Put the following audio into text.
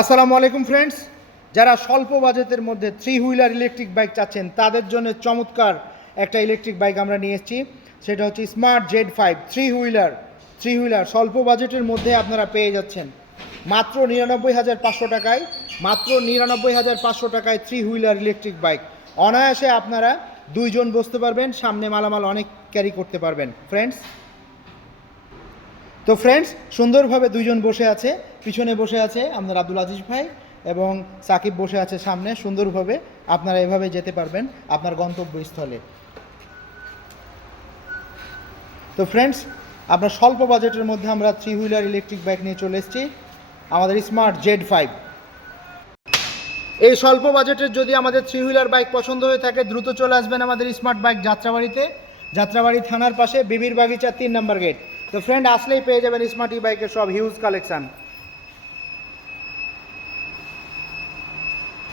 আসসালামু আলাইকুম ফ্রেন্ডস, যারা স্বল্প বাজেটের মধ্যে থ্রি হুইলার ইলেকট্রিক বাইক চাচ্ছেন তাদের জন্য চমৎকার একটা ইলেকট্রিক বাইক আমরা নিয়ে এসেছি। সেটা হচ্ছে স্মার্ট Z5 থ্রি হুইলার স্বল্প বাজেটের মধ্যে আপনারা পেয়ে যাচ্ছেন মাত্র 99,500 টাকায়। মাত্র 99,500 টাকায় থ্রি হুইলার ইলেকট্রিক বাইক অনায়াসে আপনারা দুইজন বসতে পারবেন, সামনে মালামাল অনেক ক্যারি করতে পারবেন ফ্রেন্ডস। তো ফ্রেন্ডস, সুন্দরভাবে দুইজন বসে আছে, পিছনে বসে আছে আপনার আব্দুল আজিজ ভাই এবং সাকিব বসে আছে সামনে। সুন্দরভাবে আপনারা এভাবে যেতে পারবেন আপনার গন্তব্যস্থলে। তো ফ্রেন্ডস, আপনার স্বল্প বাজেটের মধ্যে আমরা থ্রি হুইলার ইলেকট্রিক বাইক নিয়ে চলে এসেছি, আমাদের স্মার্ট Z5। এই স্বল্প বাজেটের যদি আমাদের থ্রি হুইলার বাইক পছন্দ হয়ে থাকে দ্রুত চলে আসবেন আমাদের স্মার্ট বাইক যাত্রাবাড়ি থানার পাশে বিবির বাগিচা 3 নম্বর গেট। তো ফ্রেন্ড, আসলেই পেয়ে যাবেন স্মার্ট ই বাইকের সব হিউজ কালেকশান।